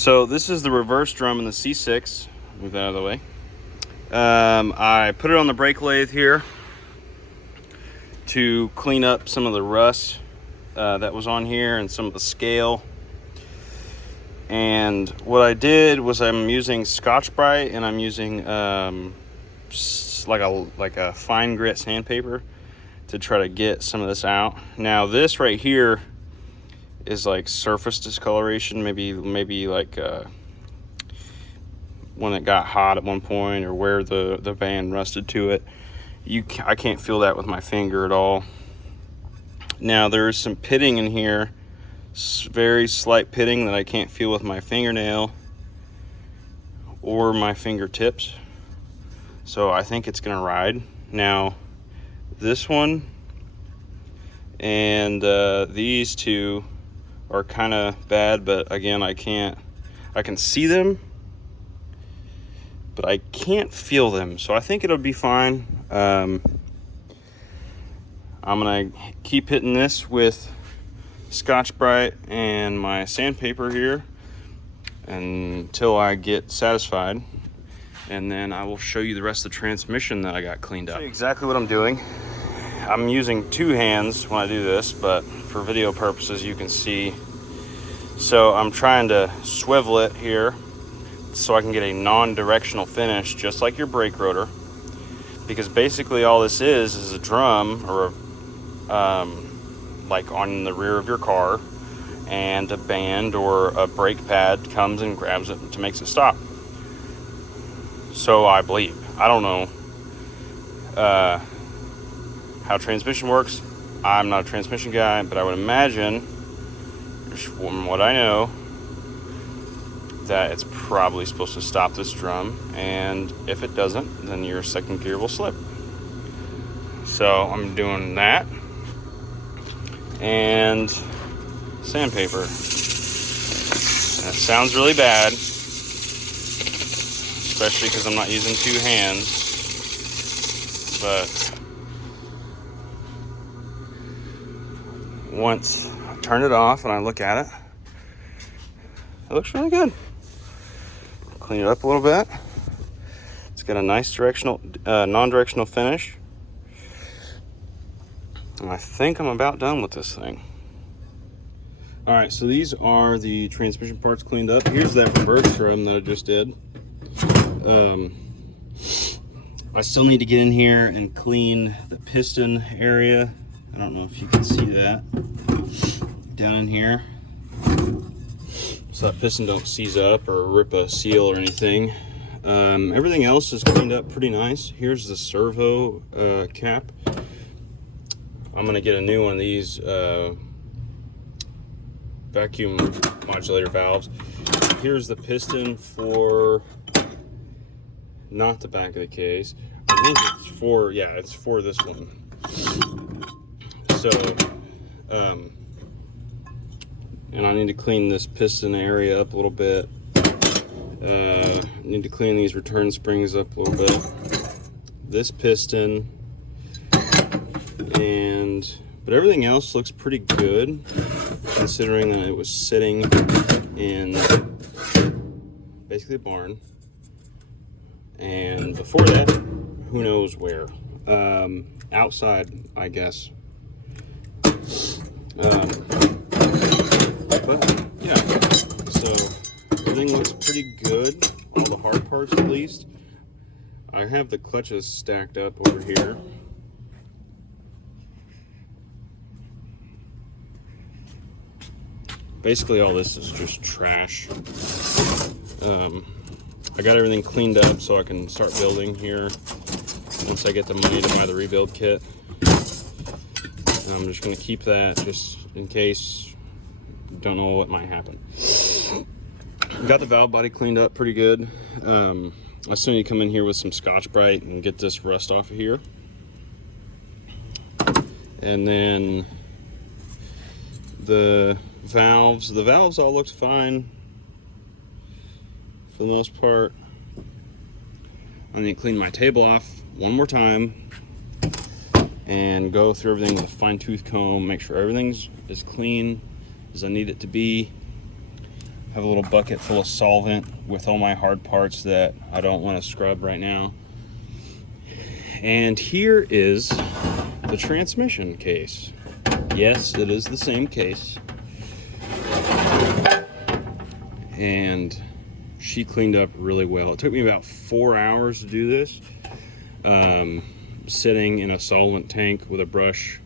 So this is the reverse drum in the C6. Move that out of the way. I put it on the brake lathe here to clean up some of the rust that was on here and some of the scale. And what I did was I'm using Scotch-Brite and I'm using like a fine grit sandpaper to try to get some of this out. Now this right here is like surface discoloration, maybe like when it got hot at one point or where the band rusted to it. I can't feel that with my finger at all. Now there's some pitting in here, very slight pitting that I can't feel with my fingernail or my fingertips. So I think it's gonna ride. Now this one and these two are kind of bad, but again, I can see them, but I can't feel them. So I think it'll be fine. I'm gonna keep hitting this with Scotch-Brite and my sandpaper here until I get satisfied, and then I will show you the rest of the transmission that I got cleaned up. Show you exactly what I'm doing. I'm using two hands when I do this, but for video purposes you can see. So I'm trying to swivel it here so I can get a non-directional finish, just like your brake rotor, because basically all this is a drum or like on the rear of your car, and a band or a brake pad comes and grabs it to makes it stop. So I believe, I don't know how transmission works. I'm not a transmission guy, but I would imagine, from what I know, that it's probably supposed to stop this drum, and if it doesn't, then your second gear will slip. So I'm doing that and sandpaper. That sounds really bad, especially because I'm not using two hands, but once I turn it off and I look at it, it looks really good. Clean it up a little bit. It's got a nice non-directional finish. And I think I'm about done with this thing. All right, so these are the transmission parts cleaned up. Here's that reverse drum that I just did. I still need to get in here and clean the piston area. I don't know if you can see that down in here, so that piston don't seize up or rip a seal or anything. Everything else is cleaned up pretty nice. Here's the servo cap. I'm gonna get a new one of these vacuum modulator valves. Here's the piston for not the back of the case. I think it's for, yeah, it's for this one. So, and I need to clean this piston area up a little bit. Need to clean these return springs up a little bit. This piston, but everything else looks pretty good, considering that it was sitting in basically a barn. And before that, who knows where. Outside, I guess. But yeah, so everything looks pretty good, all the hard parts at least. I have the clutches stacked up over here. Basically all this is just trash. I got everything cleaned up so I can start building here once I get the money to buy the rebuild kit. And I'm just going to keep that just in case. Don't know what might happen. Got the valve body cleaned up pretty good. I still need to come in here with some Scotch-Brite and get this rust off of here. And then the valves all looked fine for the most part. I need to clean my table off one more time and go through everything with a fine-tooth comb, make sure everything's as clean as I need it to be. have a little bucket full of solvent with all my hard parts that I don't want to scrub right now. And here is the transmission case. Yes, it is the same case. And she cleaned up really well. It took me about 4 hours to do this. Sitting in a solvent tank with a brush,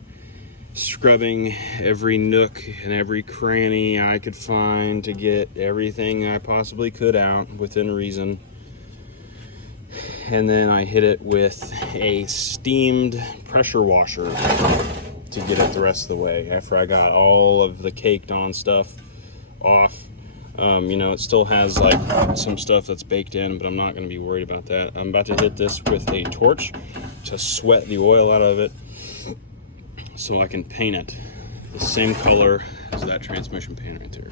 scrubbing every nook and every cranny I could find to get everything I possibly could out within reason. And then I hit it with a steamed pressure washer to get it the rest of the way after I got all of the caked on stuff off. You know, it still has like some stuff that's baked in, but I'm not going to be worried about that. I'm about to hit this with a torch to sweat the oil out of it so I can paint it the same color as that transmission paint right there.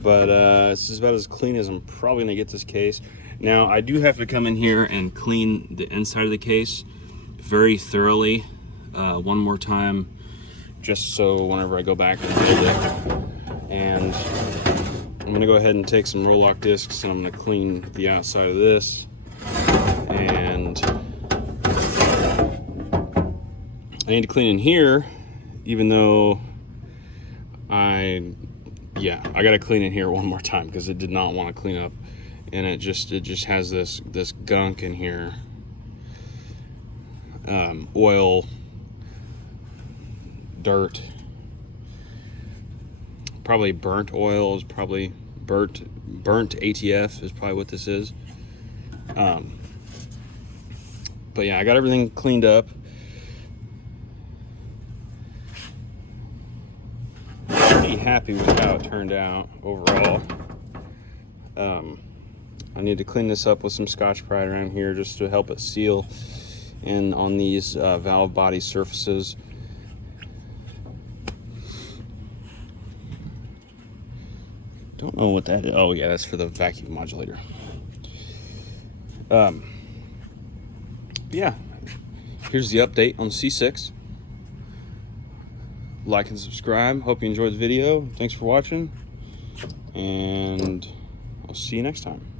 But this is about as clean as I'm probably gonna get this case. Now I do have to come in here and clean the inside of the case very thoroughly one more time, just so whenever I go back and build it. And I'm gonna go ahead and take some roll-lock discs and I'm gonna clean the outside of this. And I need to clean in here, even though I gotta clean in here one more time because it did not want to clean up, and it just has this gunk in here, oil, dirt, probably burnt oil is probably burnt ATF is probably what this is. But yeah, I got everything cleaned up. Pretty happy with how it turned out overall. I need to clean this up with some Scotch-Brite around here just to help it seal in on these valve body surfaces. Don't know what that is. Oh yeah, that's for the vacuum modulator. Yeah, here's the update on the C6. Like and subscribe. Hope you enjoyed the video. Thanks for watching, and I'll see you next time.